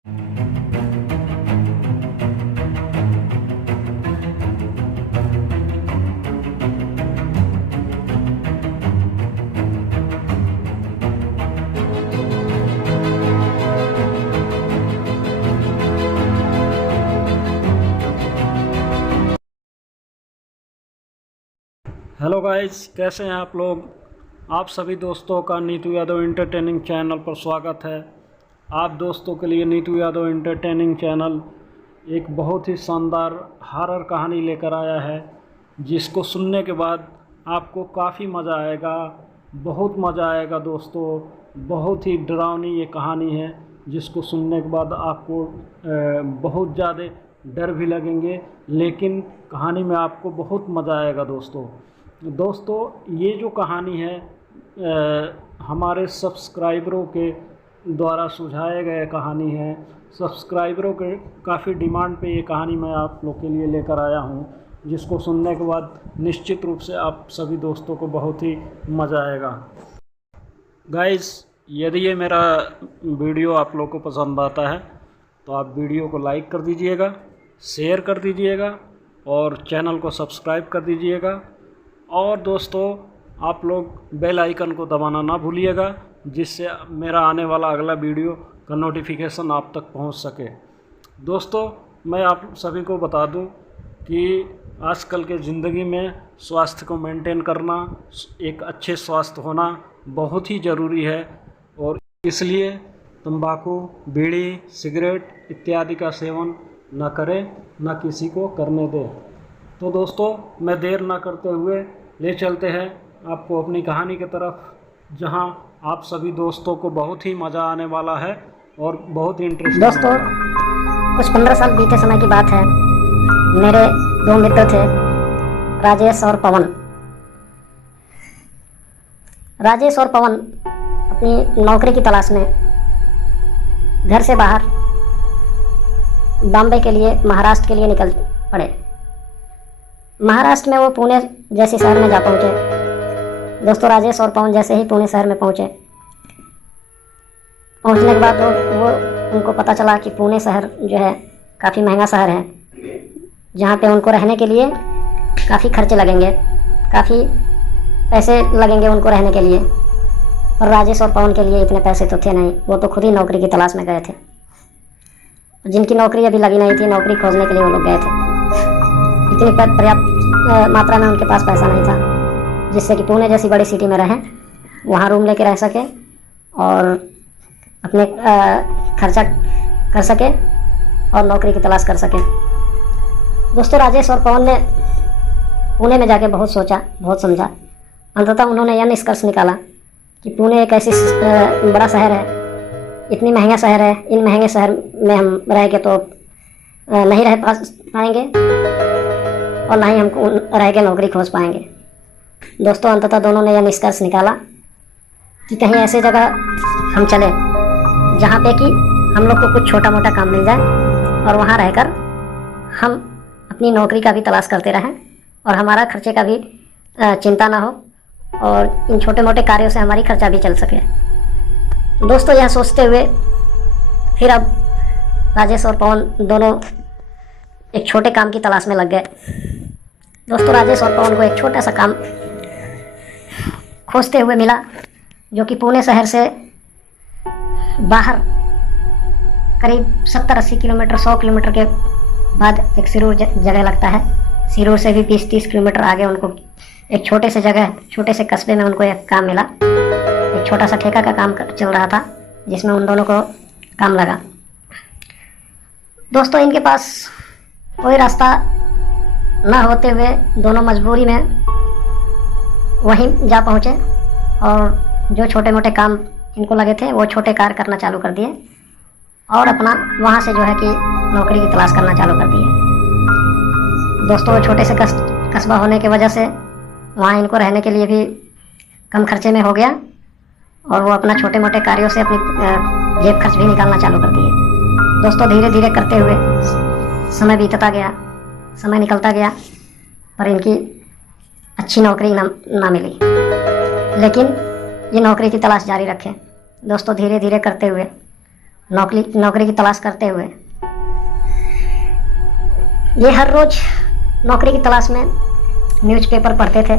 Hello guys, कैसे हैं आप लोग। आप सभी दोस्तों का नीतू यादव एंटरटेनिंग चैनल पर स्वागत है। आप दोस्तों के लिए नीतू यादव एंटरटेनिंग चैनल एक बहुत ही शानदार हॉरर कहानी लेकर आया है, जिसको सुनने के बाद आपको काफ़ी मज़ा आएगा, बहुत मज़ा आएगा दोस्तों। बहुत ही डरावनी ये कहानी है, जिसको सुनने के बाद आपको बहुत ज़्यादा डर भी लगेंगे, लेकिन कहानी में आपको बहुत मज़ा आएगा दोस्तों। ये जो कहानी है हमारे सब्सक्राइबरों के द्वारा सुझाए गए कहानी है। सब्सक्राइबरों के काफ़ी डिमांड पे ये कहानी मैं आप लोग के लिए लेकर आया हूँ, जिसको सुनने के बाद निश्चित रूप से आप सभी दोस्तों को बहुत ही मज़ा आएगा। गाइस, यदि ये मेरा वीडियो आप लोग को पसंद आता है तो आप वीडियो को लाइक कर दीजिएगा, शेयर कर दीजिएगा और चैनल को सब्सक्राइब कर दीजिएगा। और दोस्तों, आप लोग बेल आइकन को दबाना ना भूलिएगा, जिससे मेरा आने वाला अगला वीडियो का नोटिफिकेशन आप तक पहुंच सके। दोस्तों, मैं आप सभी को बता दूं कि आजकल के ज़िंदगी में स्वास्थ्य को मेंटेन करना, एक अच्छे स्वास्थ्य होना बहुत ही ज़रूरी है, और इसलिए तंबाकू, बीड़ी, सिगरेट इत्यादि का सेवन न करें, न किसी को करने दें। तो दोस्तों, मैं देर ना करते हुए ले चलते हैं आपको अपनी कहानी की तरफ, जहां आप सभी दोस्तों को बहुत ही मज़ा आने वाला है और बहुत ही इंटरेस्टिंग। दोस्तों, कुछ 15 साल बीते समय की बात है। मेरे दो मित्र थे, राजेश और पवन। राजेश और पवन अपनी नौकरी की तलाश में घर से बाहर बॉम्बे के लिए, महाराष्ट्र के लिए निकल पड़े। महाराष्ट्र में वो पुणे जैसे शहर में जा पहुँचे। दोस्तों, राजेश और पवन जैसे ही पुणे शहर में पहुँचने के बाद वो उनको पता चला कि पुणे शहर जो है काफ़ी महंगा शहर है, जहाँ पे उनको रहने के लिए काफ़ी खर्चे लगेंगे, काफ़ी पैसे लगेंगे उनको रहने के लिए। और राजेश और पवन के लिए इतने पैसे तो थे नहीं, वो तो खुद ही नौकरी की तलाश में गए थे। जिनकी नौकरी अभी लगी नहीं थी, नौकरी खोजने के लिए वो लोग गए थे। इतनी पर्याप्त मात्रा में उनके पास पैसा नहीं था जिससे कि पुणे जैसी बड़ी सिटी में रहें, वहाँ रूम लेके रह सके और अपने खर्चा कर सके और नौकरी की तलाश कर सके। दोस्तों, राजेश और पवन ने पुणे में जाके बहुत सोचा, बहुत समझा। अंततः उन्होंने यह निष्कर्ष निकाला कि पुणे एक ऐसी बड़ा शहर है, इतनी महंगा शहर है, इन महंगे शहर में हम रहेंगे तो नहीं रह पाएंगे और ना ही हमको रह के नौकरी खोज पाएंगे। दोस्तों, अंततः दोनों ने यह निष्कर्ष निकाला कि कहीं ऐसे जगह हम चले जहाँ पे कि हम लोग को कुछ छोटा मोटा काम मिल जाए और वहाँ रहकर हम अपनी नौकरी का भी तलाश करते रहें और हमारा खर्चे का भी चिंता ना हो और इन छोटे मोटे कार्यों से हमारी खर्चा भी चल सके। दोस्तों, यह सोचते हुए फिर अब राजेश और पवन दोनों एक छोटे काम की तलाश में लग गए। दोस्तों, राजेश और पवन को एक छोटा सा काम खोजते हुए मिला, जो कि पुणे शहर से बाहर करीब 70-80 किलोमीटर, 100 किलोमीटर के बाद एक सिरूर जगह लगता है। सिरूर से भी 20-30 किलोमीटर आगे उनको एक छोटे से जगह, छोटे से कस्बे में उनको एक काम मिला। एक छोटा सा ठेका का काम चल रहा था, जिसमें उन दोनों को काम लगा। दोस्तों, इनके पास कोई रास्ता न होते हुए दोनों मजबूरी में वहीं जा पहुँचे और जो छोटे मोटे काम इनको लगे थे वो छोटे कार्य करना चालू कर दिए और अपना वहाँ से जो है कि नौकरी की तलाश करना चालू कर दिए। दोस्तों, वो छोटे से कस्बा होने की वजह से वहाँ इनको रहने के लिए भी कम खर्चे में हो गया और वो अपना छोटे मोटे कार्यों से अपनी जेब खर्च भी निकालना चालू कर दिए। दोस्तों, धीरे धीरे करते हुए समय बीतता गया, समय निकलता गया, पर इनकी अच्छी नौकरी ना मिली, लेकिन ये नौकरी की तलाश जारी रखे। दोस्तों, धीरे धीरे करते हुए नौकरी की तलाश करते हुए ये हर रोज़ नौकरी की तलाश में न्यूज़पेपर पढ़ते थे।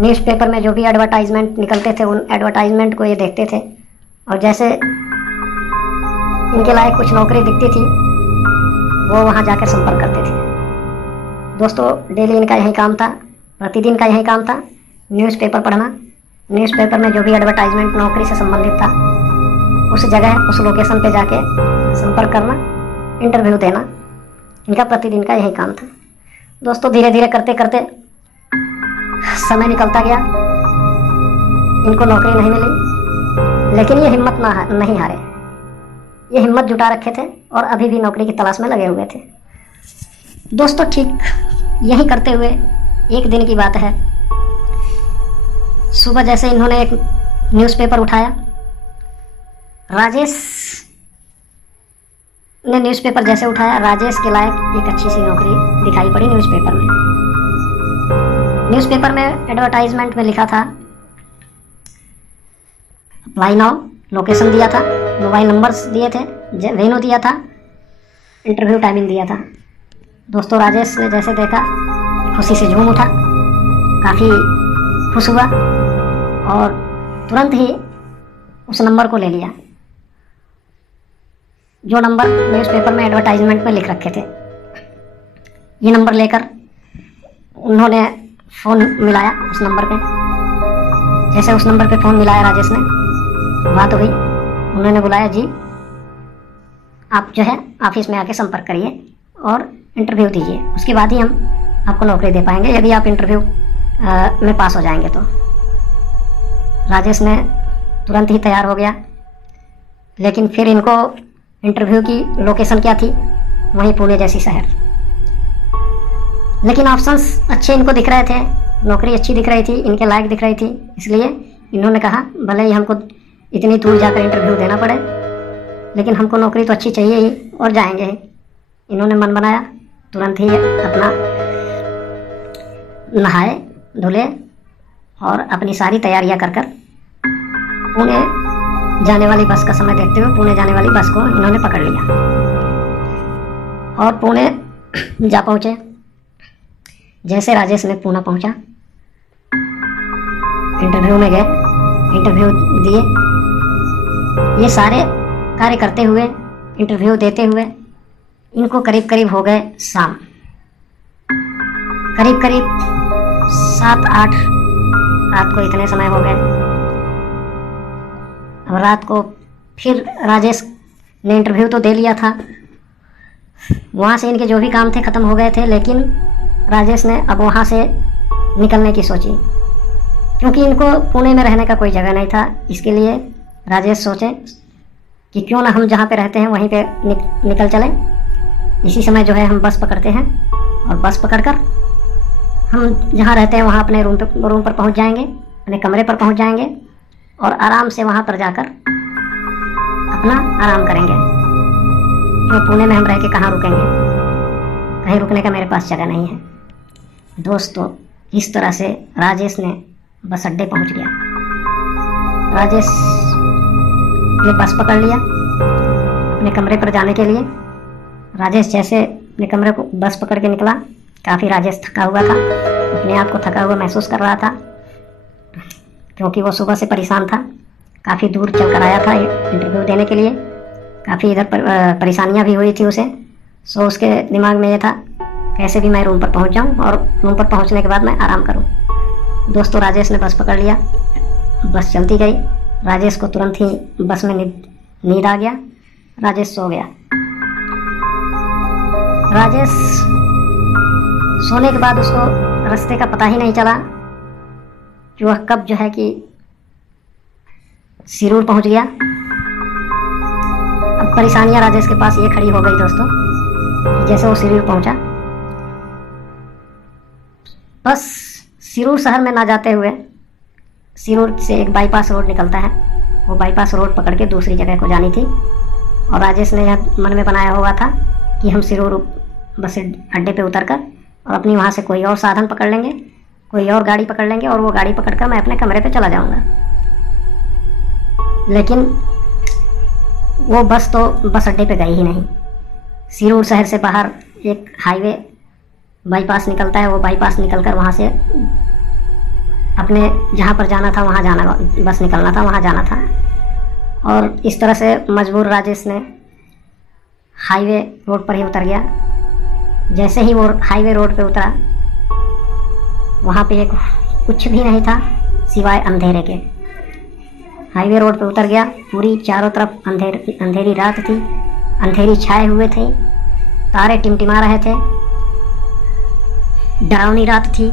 न्यूज़पेपर में जो भी एडवर्टाइजमेंट निकलते थे उन एडवर्टाइजमेंट को ये देखते थे और जैसे इनके लायक कुछ नौकरी दिखती थी वो वहाँ जाकर संपर्क करते थे। दोस्तों डेली इनका यही काम था, प्रतिदिन का यही काम था, न्यूज़पेपर पढ़ना। न्यूज़पेपर में जो भी एडवर्टाइजमेंट नौकरी से संबंधित था उस जगह उस लोकेशन पे जाके संपर्क करना, इंटरव्यू देना, इनका प्रतिदिन का यही काम था। दोस्तों धीरे धीरे करते करते समय निकलता गया, इनको नौकरी नहीं मिली, लेकिन ये हिम्मत नहीं हारे। ये हिम्मत जुटा रखे थे और अभी भी नौकरी की तलाश में लगे हुए थे। दोस्तों ठीक यही करते हुए एक दिन की बात है, सुबह जैसे इन्होंने एक न्यूज़पेपर उठाया, राजेश ने न्यूज़पेपर जैसे उठाया, राजेश के लायक एक अच्छी सी नौकरी दिखाई पड़ी न्यूज़पेपर में। न्यूज़पेपर में एडवर्टाइजमेंट में लिखा था अप्लाई नाउ, लोकेशन दिया था, मोबाइल नंबर्स दिए थे, वेन्यू दिया था, इंटरव्यू टाइमिंग दिया था। दोस्तों राजेश ने जैसे देखा खुशी से झूम उठा, काफ़ी खुश हुआ और तुरंत ही उस नंबर को ले लिया जो नंबर न्यूज़पेपर में एडवर्टाइजमेंट में लिख रखे थे। ये नंबर लेकर उन्होंने फ़ोन मिलाया उस नंबर पे। जैसे उस नंबर पे फ़ोन मिलाया राजेश ने, बात हुई, उन्होंने बुलाया, जी आप जो है ऑफिस में आके संपर्क करिए और इंटरव्यू दीजिए, उसके बाद ही हम आपको नौकरी दे पाएंगे यदि आप इंटरव्यू में पास हो जाएंगे तो। राजेश ने तुरंत ही तैयार हो गया, लेकिन फिर इनको इंटरव्यू की लोकेशन क्या थी, वहीं पुणे जैसी शहर। लेकिन ऑप्शंस अच्छे इनको दिख रहे थे, नौकरी अच्छी दिख रही थी, इनके लायक दिख रही थी, इसलिए इन्होंने कहा भले ही हमको इतनी दूर जाकर इंटरव्यू देना पड़े, लेकिन हमको नौकरी तो अच्छी चाहिए ही और जाएंगे ही। इन्होंने मन बनाया, तुरंत ही अपना नहाए धुले और अपनी सारी तैयारियां कर कर पुणे जाने वाली बस का समय देखते हुए पुणे जाने वाली बस को इन्होंने पकड़ लिया और पुणे जा पहुँचे। जैसे राजेश ने पुणे पहुँचा, इंटरव्यू में गए, इंटरव्यू दिए। ये सारे कार्य करते हुए, इंटरव्यू देते हुए इनको करीब करीब हो गए शाम, करीब करीब 7-8 रात को इतने समय हो गए। अब रात को फिर राजेश ने इंटरव्यू तो दे लिया था, वहाँ से इनके जो भी काम थे ख़त्म हो गए थे, लेकिन राजेश ने अब वहाँ से निकलने की सोची, क्योंकि इनको पुणे में रहने का कोई जगह नहीं था। इसके लिए राजेश सोचे कि क्यों ना हम जहाँ पे रहते हैं वहीं पे निकल चलें। इसी समय जो है हम बस पकड़ते हैं और बस पकड़कर हम जहाँ रहते हैं वहाँ अपने रूम पर पहुँच जाएंगे, अपने कमरे पर पहुँच जाएंगे और आराम से वहाँ पर जाकर अपना आराम करेंगे। क्यों पुणे में हम रह के कहाँ रुकेंगे, कहीं रुकने का मेरे पास जगह नहीं है। दोस्तों इस तरह से राजेश ने बस अड्डे पहुँच गया। राजेश ने बस पकड़ लिया अपने कमरे पर जाने के लिए। राजेश जैसे अपने कमरे को बस पकड़ के निकला, काफ़ी राजेश थका हुआ था, अपने आप को थका हुआ महसूस कर रहा था, क्योंकि वो सुबह से परेशान था, काफ़ी दूर चल कर आया था इंटरव्यू देने के लिए, काफ़ी इधर परेशानियां भी हुई थी उसे। सो उसके दिमाग में ये था कैसे भी मैं रूम पर पहुंच जाऊं और रूम पर पहुंचने के बाद मैं आराम करूं। दोस्तों राजेश ने बस पकड़ लिया, बस चलती गई। राजेश को तुरंत ही बस में नींद आ गया, राजेश सो गया। राजेश सोने के बाद उसको रास्ते का पता ही नहीं चला कि वह कब जो है कि सिरूर पहुंच गया। अब परेशानियां राजेश के पास ये खड़ी हो गई दोस्तों कि जैसे वो सिरूर पहुंचा, बस सिरूर शहर में ना जाते हुए सिरूर से एक बाईपास रोड निकलता है, वो बाईपास रोड पकड़ के दूसरी जगह को जानी थी। और राजेश ने यह मन में बनाया हुआ था कि हम सिरूर बस अड्डे पे उतरकर और अपनी वहाँ से कोई और साधन पकड़ लेंगे, कोई और गाड़ी पकड़ लेंगे और वो गाड़ी पकड़कर मैं अपने कमरे पे चला जाऊँगा। लेकिन वो बस तो बस अड्डे पे गई ही नहीं। सिरूर शहर से बाहर एक हाईवे बाईपास निकलता है, वो बाईपास निकलकर वहाँ से अपने जहाँ पर जाना था वहाँ जाना, बस निकलना था वहाँ जाना था। और इस तरह से मजबूर राजेश ने हाईवे रोड पर ही उतर गया। जैसे ही वो हाईवे रोड पे उतरा, वहाँ पे एक कुछ भी नहीं था सिवाय अंधेरे के। हाईवे रोड पे उतर गया, पूरी चारों तरफ अंधेरी रात थी, अंधेरी छाए हुए थे, तारे टिमटिमा रहे थे, डरावनी रात थी,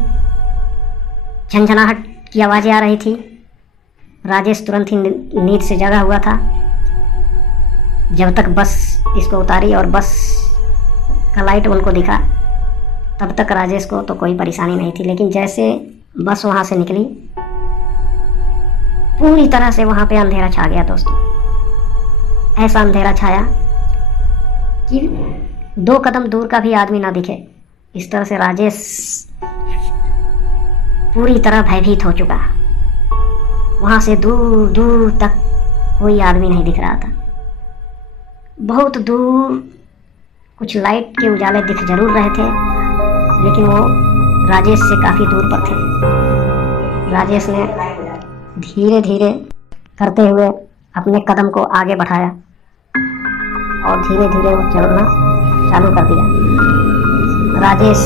झंझनाहट की आवाज़ें आ रही थी। राजेश तुरंत ही नींद से जगा हुआ था। जब तक बस इसको उतारी और बस का लाइट उनको दिखा, तब तक राजेश को तो कोई परेशानी नहीं थी। लेकिन जैसे बस वहाँ से निकली, पूरी तरह से वहाँ पे अंधेरा छा गया दोस्तों। ऐसा अंधेरा छाया कि 2 कदम दूर का भी आदमी ना दिखे। इस तरह से राजेश पूरी तरह भयभीत हो चुका। वहाँ से दूर दूर तक कोई आदमी नहीं दिख रहा था। बहुत दूर कुछ लाइट के उजाले दिख जरूर रहे थे, लेकिन वो राजेश से काफ़ी दूर पर थे। राजेश ने धीरे धीरे करते हुए अपने कदम को आगे बढ़ाया और धीरे धीरे वो चलना चालू कर दिया। राजेश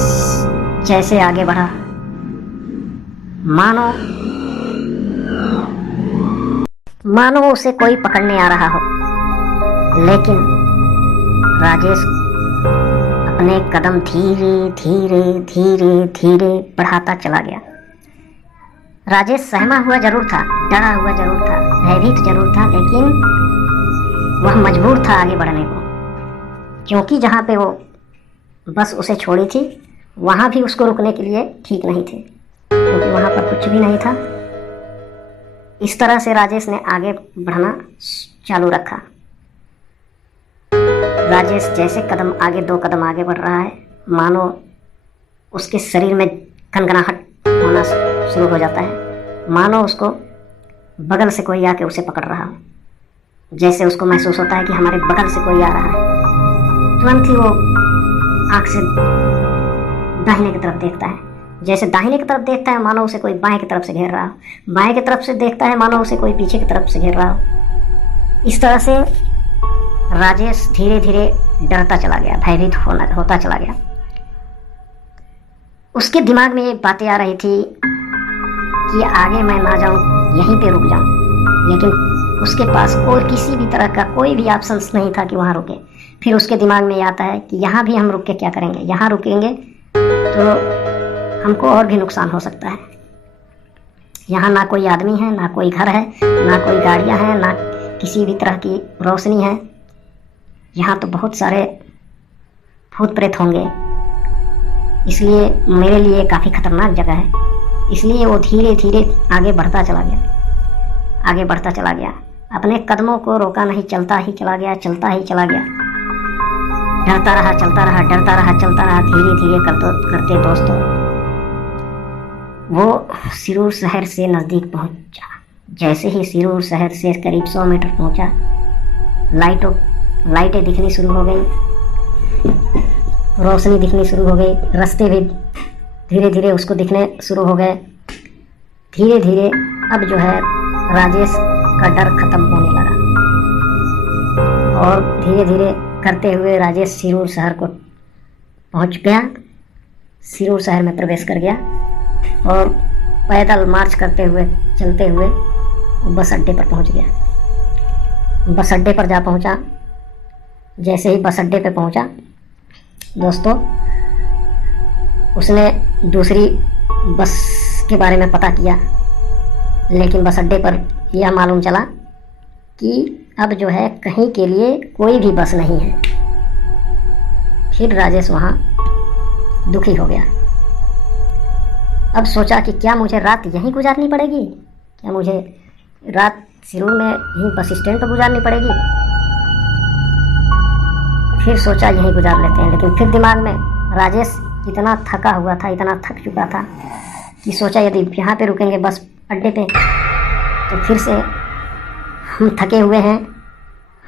जैसे आगे बढ़ा, मानो उसे कोई पकड़ने आ रहा हो, लेकिन राजेश अपने कदम धीरे धीरे धीरे धीरे बढ़ाता चला गया। राजेश सहमा हुआ जरूर था, डरा हुआ जरूर था, भयभीत जरूर था, लेकिन वह मजबूर था आगे बढ़ने को, क्योंकि जहाँ पे वो बस उसे छोड़ी थी वहाँ भी उसको रुकने के लिए ठीक नहीं थे, क्योंकि वहाँ पर कुछ भी नहीं था। इस तरह से राजेश ने आगे बढ़ना चालू रखा। राजेश जैसे कदम आगे 2 कदम आगे बढ़ रहा है, मानो उसके शरीर में कनकनाहट होना शुरू हो जाता है, मानो उसको बगल से कोई आके उसे पकड़ रहा हो। जैसे उसको महसूस होता है कि हमारे बगल से कोई आ रहा है, तुरंत ही वो आँख से दाहिने की तरफ देखता है। जैसे दाहिने की तरफ देखता है मानो उसे कोई बाएं की तरफ से घेर रहा हो, बाएं की तरफ से देखता है मानो उसे कोई पीछे की तरफ से घेर रहा हो। इस तरह से राजेश धीरे धीरे डरता चला गया, भयभीत होता चला गया। उसके दिमाग में ये बातें आ रही थी कि आगे मैं ना जाऊं, यहीं पे रुक जाऊं, लेकिन उसके पास और किसी भी तरह का कोई भी ऑप्शंस नहीं था कि वहाँ रुके। फिर उसके दिमाग में ये आता है कि यहाँ भी हम रुक के क्या करेंगे, यहाँ रुकेंगे तो हमको और भी नुकसान हो सकता है। यहाँ ना कोई आदमी है, ना कोई घर है, ना कोई गाड़ियाँ हैं, ना किसी भी तरह की रोशनी है। यहाँ तो बहुत सारे भूत प्रेत होंगे, इसलिए मेरे लिए काफ़ी खतरनाक जगह है। इसलिए वो धीरे धीरे आगे बढ़ता चला गया, आगे बढ़ता चला गया। अपने कदमों को रोका नहीं, चलता ही चला गया, चलता ही चला गया। डरता रहा, चलता रहा, डरता रहा, चलता रहा। धीरे धीरे करते दोस्तों वो सिरूर शहर से नज़दीक पहुंचा। जैसे ही सिरूर शहर से करीब 100 मीटर पहुंचा, लाइटें दिखनी शुरू हो गई, रोशनी दिखनी शुरू हो गई, रास्ते भी धीरे धीरे उसको दिखने शुरू हो गए। धीरे धीरे अब जो है राजेश का डर खत्म होने लगा और धीरे धीरे करते हुए राजेश सिरूर शहर को पहुंच गया, सिरूर शहर में प्रवेश कर गया और पैदल मार्च करते हुए चलते हुए बस अड्डे पर पहुंच गया। बस अड्डे पर जा पहुंचा। जैसे ही बस अड्डे पे पहुंचा दोस्तों, उसने दूसरी बस के बारे में पता किया, लेकिन बस अड्डे पर यह मालूम चला कि अब जो है कहीं के लिए कोई भी बस नहीं है। फिर राजेश वहाँ दुखी हो गया। अब सोचा कि क्या मुझे रात यहीं गुजारनी पड़ेगी, क्या मुझे रात सिरूर में यहीं बस स्टैंड पर गुजारनी पड़ेगी। फिर सोचा यहीं गुजार लेते हैं, लेकिन फिर दिमाग में राजेश इतना थका हुआ था, इतना थक चुका था कि सोचा यदि यहाँ पे रुकेंगे बस अड्डे पे तो फिर से हम थके हुए हैं,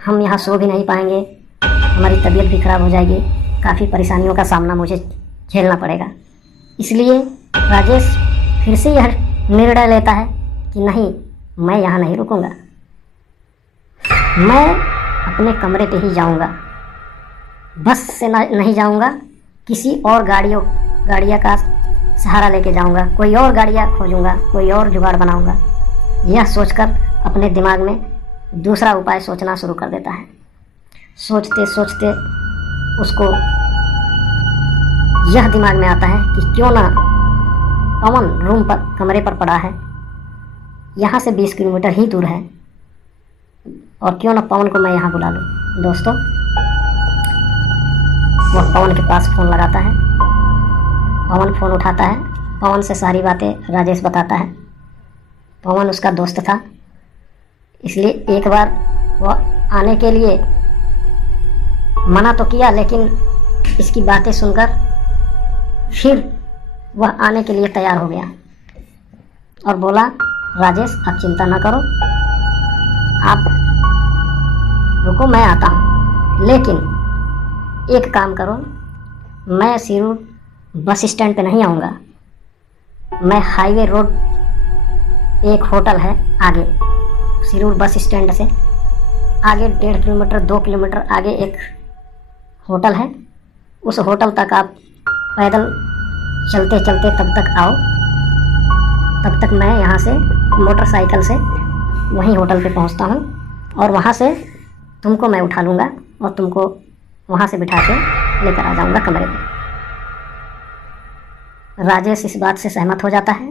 हम यहाँ सो भी नहीं पाएंगे, हमारी तबीयत भी खराब हो जाएगी, काफ़ी परेशानियों का सामना मुझे झेलना पड़ेगा। इसलिए राजेश फिर से यह निर्णय लेता है कि नहीं, मैं यहाँ नहीं रुकूंगा, मैं अपने कमरे पे ही जाऊंगा। बस से नहीं जाऊंगा, किसी और गाड़ियाँ का सहारा लेके जाऊंगा, कोई और गाड़ियाँ खोजूंगा, कोई और जुगाड़ बनाऊंगा। यह सोचकर अपने दिमाग में दूसरा उपाय सोचना शुरू कर देता है। सोचते सोचते उसको यह दिमाग में आता है कि क्यों ना पवन रूम पर कमरे पर पड़ा है, यहाँ से 20 किलोमीटर ही दूर है, और क्यों ना पवन को मैं यहाँ बुला लूँ। दोस्तों, वह पवन के पास फ़ोन लगाता है। पवन फ़ोन उठाता है, पवन से सारी बातें राजेश बताता है। पवन उसका दोस्त था, इसलिए एक बार वह आने के लिए मना तो किया, लेकिन इसकी बातें सुनकर फिर वह आने के लिए तैयार हो गया और बोला, राजेश आप चिंता ना करो, आप रुको, मैं आता हूँ, लेकिन एक काम करो, मैं सिरूर बस स्टैंड पे नहीं आऊँगा, मैं हाईवे रोड पे एक होटल है आगे, सिरूर बस स्टैंड से आगे 1.5 किलोमीटर 2 किलोमीटर आगे एक होटल है, उस होटल तक आप पैदल चलते चलते तब तक आओ, तब तक मैं यहाँ से मोटरसाइकिल से वहीं होटल पे पहुँचता हूँ और वहाँ से तुमको मैं उठा लूँगा और तुमको वहाँ से बिठा के लेकर आ जाऊँगा कमरे पे। राजेश इस बात से सहमत हो जाता है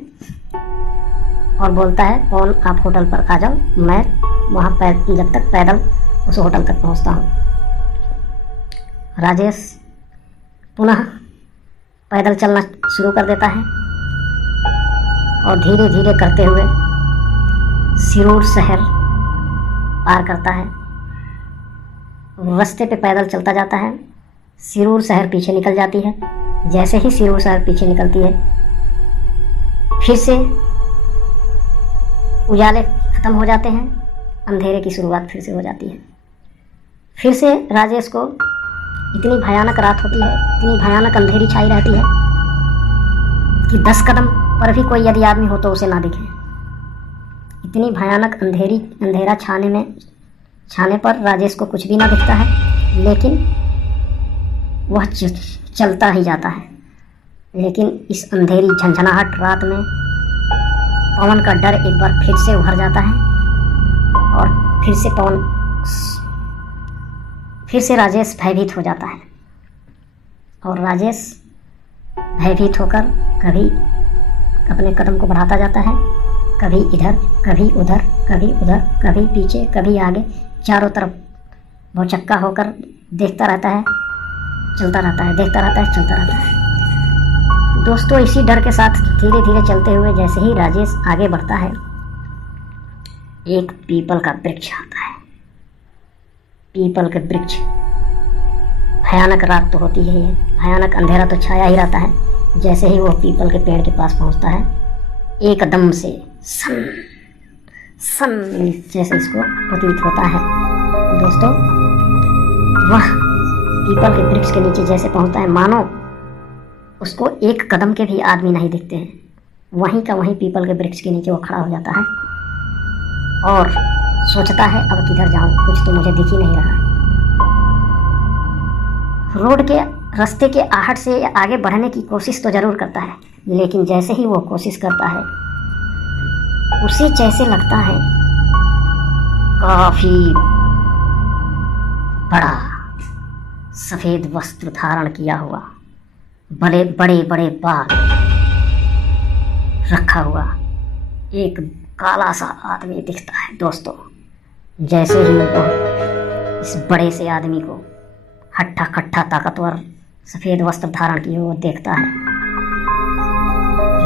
और बोलता है, पवन आप होटल पर आ जाओ, मैं वहाँ जब तक पैदल उस होटल तक पहुँचता हूँ। राजेश पुनः पैदल चलना शुरू कर देता है और धीरे धीरे करते हुए सिरूर शहर पार करता है। रास्ते पे पैदल चलता जाता है, सिरूर शहर पीछे निकल जाती है। जैसे ही सिरूर शहर पीछे निकलती है, फिर से उजाले ख़त्म हो जाते हैं, अंधेरे की शुरुआत फिर से हो जाती है। फिर से राजेश को इतनी भयानक रात होती है, इतनी भयानक अंधेरी छाई रहती है कि 10 कदम पर भी कोई यदि आदमी हो तो उसे ना दिखे। इतनी भयानक अंधेरा छाने पर राजेश को कुछ भी ना दिखता है, लेकिन वह चलता ही जाता है। लेकिन इस अंधेरी झंझनाहट रात में पवन का डर एक बार फिर से उभर जाता है और फिर से राजेश भयभीत हो जाता है। और राजेश भयभीत होकर कभी अपने कदम को बढ़ाता जाता है, कभी इधर कभी उधर, कभी उधर कभी पीछे कभी आगे, चारों तरफ भौचक्का होकर देखता रहता है, चलता रहता है, देखता रहता है, चलता रहता है। दोस्तों, इसी डर के साथ धीरे धीरे चलते हुए जैसे ही राजेश आगे बढ़ता है, एक पीपल का वृक्ष आता है। पीपल के वृक्ष, भयानक रात तो होती है, भयानक अंधेरा तो छाया ही रहता है। जैसे ही वो पीपल के पेड़ के पास पहुंचता है, एकदम से सन जैसे इसको प्रतीत होता है। दोस्तों, वह पीपल के वृक्ष के नीचे जैसे पहुंचता है, मानो उसको एक कदम के भी आदमी नहीं दिखते हैं। वहीं का वहीं पीपल के वृक्ष के नीचे वो खड़ा हो जाता है और सोचता है, अब किधर जाऊं, कुछ तो मुझे दिख ही नहीं रहा है। रोड के रास्ते के आहट से आगे बढ़ने की कोशिश तो ज़रूर करता है, लेकिन जैसे ही वो कोशिश करता है, उसे जैसे लगता है काफ़ी बड़ा सफ़ेद वस्त्र धारण किया हुआ, बड़े बड़े बड़े बाल रखा हुआ एक काला सा आदमी दिखता है। दोस्तों, जैसे ही वो इस बड़े से आदमी को, हट्ठा कट्ठा ताकतवर सफ़ेद वस्त्र धारण किए हुए देखता है,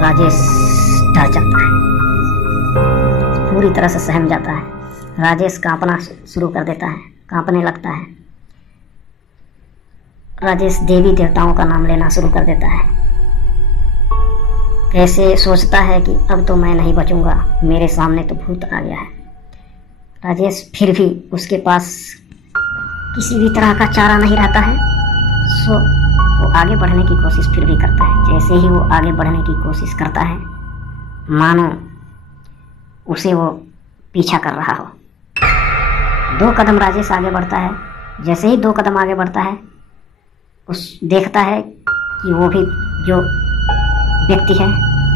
राजेश डर जाता है, पूरी तरह से सहम जाता है। राजेश कांपना शुरू कर देता है, कांपने लगता है। राजेश देवी देवताओं का नाम लेना शुरू कर देता है। कैसे सोचता है कि अब तो मैं नहीं बचूंगा, मेरे सामने तो भूत आ गया है। राजेश फिर भी उसके पास किसी भी तरह का चारा नहीं रहता है, सो वो आगे बढ़ने की कोशिश फिर भी करता है। जैसे ही वो आगे बढ़ने की कोशिश करता है, मानो उसे वो पीछा कर रहा हो। 2 कदम राजेश आगे बढ़ता है। जैसे ही 2 कदम आगे बढ़ता है, उस देखता है कि वो भी जो व्यक्ति है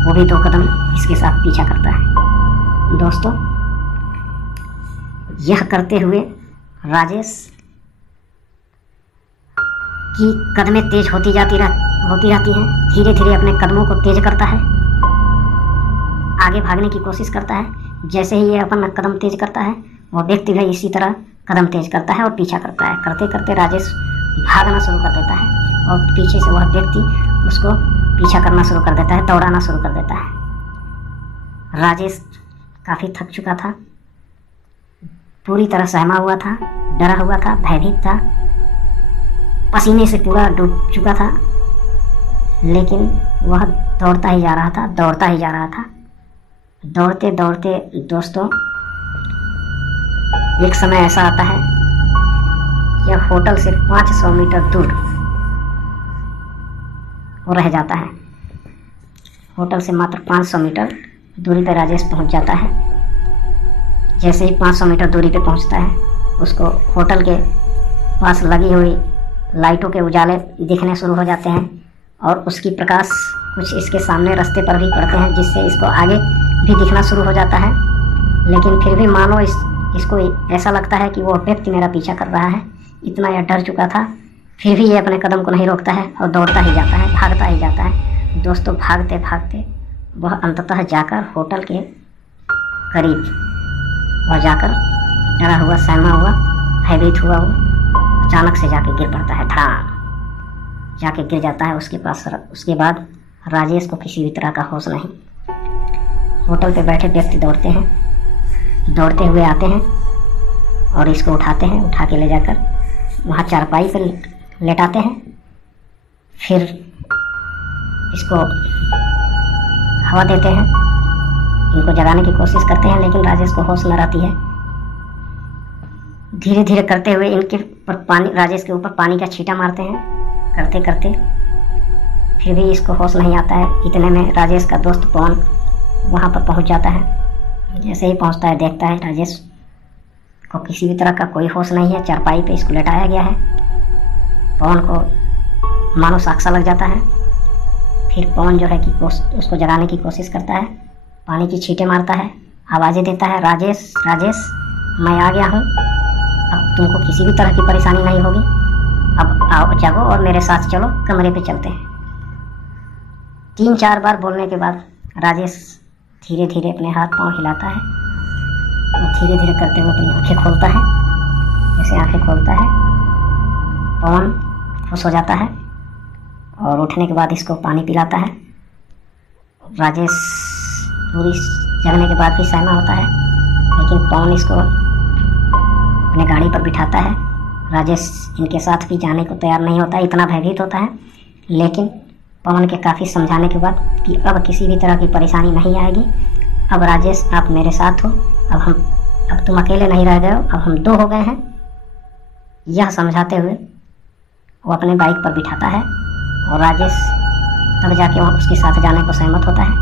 वो भी 2 कदम इसके साथ पीछा करता है। दोस्तों, यह करते हुए राजेश की कदमें तेज होती रहती हैं। धीरे धीरे अपने कदमों को तेज करता है, आगे भागने की कोशिश करता है। जैसे ही ये अपना कदम तेज करता है, वो व्यक्ति भी इसी तरह कदम तेज करता है और पीछा करता है। करते करते राजेश भागना शुरू कर देता है और पीछे से वह व्यक्ति उसको पीछा करना शुरू कर देता है, दौड़ाना शुरू कर देता है। राजेश काफ़ी थक चुका था, पूरी तरह सहमा हुआ था, डरा हुआ था, भयभीत था, पसीने से पूरा डूब चुका था, लेकिन वह दौड़ता ही जा रहा था। दौड़ते दौड़ते दोस्तों, एक समय ऐसा आता है, यह होटल से 500 मीटर दूर वो रह जाता है। होटल से मात्र 500 मीटर दूरी पर राजेश पहुंच जाता है। जैसे ही 500 मीटर दूरी पे पहुंचता है, उसको होटल के पास लगी हुई लाइटों के उजाले दिखने शुरू हो जाते हैं और उसकी प्रकाश कुछ इसके सामने रास्ते पर भी पड़ते हैं, जिससे इसको आगे भी दिखना शुरू हो जाता है। लेकिन फिर भी मानो इसको ऐसा लगता है कि वो व्यक्ति मेरा पीछा कर रहा है। इतना यह डर चुका था, फिर भी ये अपने कदम को नहीं रोकता है और दौड़ता ही जाता है, भागता ही जाता है। दोस्तों, भागते भागते वह अंततः जाकर होटल के करीब और जाकर डरा हुआ, सहमा हुआ, भयभीत हुआ, वो अचानक से जाके गिर पड़ता है, धड़ाम जाके गिर जाता है उसके पास। उसके बाद राजेश को किसी भी तरह का होश नहीं। होटल पे बैठे व्यक्ति दौड़ते हुए आते हैं और इसको उठाते हैं, उठा के ले जाकर वहाँ चारपाई पर लेटाते हैं। फिर इसको हवा देते हैं, इनको जगाने की कोशिश करते हैं, लेकिन राजेश को होश न रहती है। धीरे धीरे करते हुए इनके पर राजेश के ऊपर पानी का छींटा मारते हैं। करते करते फिर भी इसको होश नहीं आता है। इतने में राजेश का दोस्त पवन वहाँ पर पहुँच जाता है। जैसे ही पहुँचता है, देखता है राजेश को किसी भी तरह का कोई होश नहीं है। चारपाई पे इसको लेटाया गया है। पवन को मानो साक्सा लग जाता है। फिर पवन जो है कि उसको जगाने की कोशिश करता है, पानी की छींटे मारता है, आवाज़ें देता है, राजेश राजेश मैं आ गया हूँ, अब तुमको किसी भी तरह की परेशानी नहीं होगी, अब आओ, जागो और मेरे साथ चलो, कमरे पे चलते हैं। 3-4 बार बोलने के बाद राजेश धीरे धीरे अपने हाथ पांव हिलाता है और धीरे धीरे करते हुए अपनी आंखें खोलता है। जैसे आंखें खोलता है, पवन खुश हो जाता है और उठने के बाद इसको पानी पिलाता है। राजेश पूरी जगने के बाद भी सहमा होता है, लेकिन पवन इसको अपने गाड़ी पर बिठाता है। राजेश इनके साथ भी जाने को तैयार नहीं होता है, इतना भयभीत होता है। लेकिन पवन के काफ़ी समझाने के बाद कि अब किसी भी तरह की परेशानी नहीं आएगी, अब राजेश आप मेरे साथ हो, अब तुम अकेले नहीं रह गए हो, अब हम 2 हो गए हैं। यह समझाते हुए वो अपने बाइक पर बिठाता है और राजेश तब जाके वहाँ उसके साथ जाने को सहमत होता है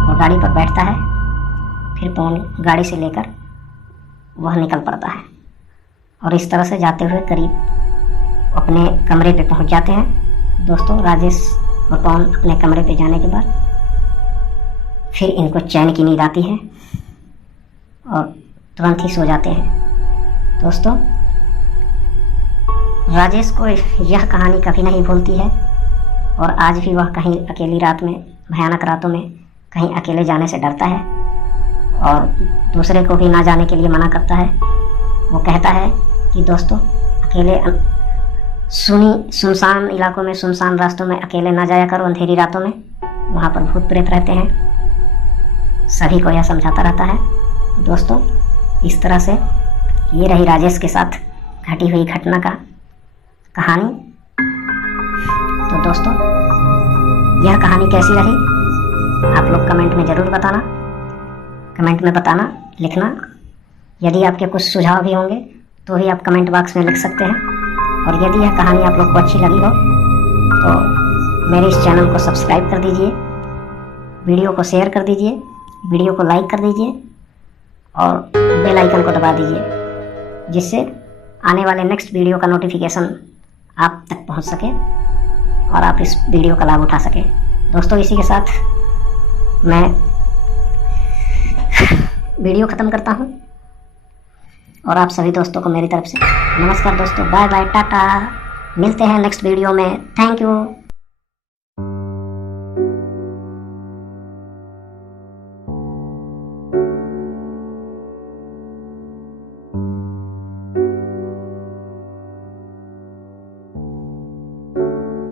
और गाड़ी पर बैठता है। फिर पवन गाड़ी से लेकर वह निकल पड़ता है और इस तरह से जाते हुए करीब अपने कमरे पे पहुंच जाते हैं। दोस्तों, राजेश और पवन अपने कमरे पे जाने के बाद फिर इनको चैन की नींद आती है और तुरंत ही सो जाते हैं। दोस्तों, राजेश को यह कहानी कभी नहीं भूलती है और आज भी वह कहीं अकेली रात में, भयानक रातों में कहीं अकेले जाने से डरता है और दूसरे को भी ना जाने के लिए मना करता है। वो कहता है कि दोस्तों, अकेले सुनसान इलाकों में, सुनसान रास्तों में अकेले ना जाया करो, अंधेरी रातों में, वहाँ पर भूत प्रेत रहते हैं। सभी को यह समझाता रहता है। दोस्तों, इस तरह से ये रही राजेश के साथ घटी हुई घटना का कहानी। तो दोस्तों, यह कहानी कैसी रही आप लोग कमेंट में ज़रूर बताना, लिखना। यदि आपके कुछ सुझाव भी होंगे तो ही आप कमेंट बॉक्स में लिख सकते हैं। और यदि यह कहानी आप लोग को अच्छी लगी हो तो मेरे इस चैनल को सब्सक्राइब कर दीजिए, वीडियो को शेयर कर दीजिए, वीडियो को लाइक कर दीजिए और बेल आइकन को दबा दीजिए, जिससे आने वाले नेक्स्ट वीडियो का नोटिफिकेशन आप तक पहुंच सके और आप इस वीडियो का लाभ उठा सकें। दोस्तों, इसी के साथ मैं वीडियो ख़त्म करता हूं और आप सभी दोस्तों को मेरी तरफ से नमस्कार दोस्तों, बाय बाय, टाटा। मिलते हैं नेक्स्ट वीडियो में। Thank you.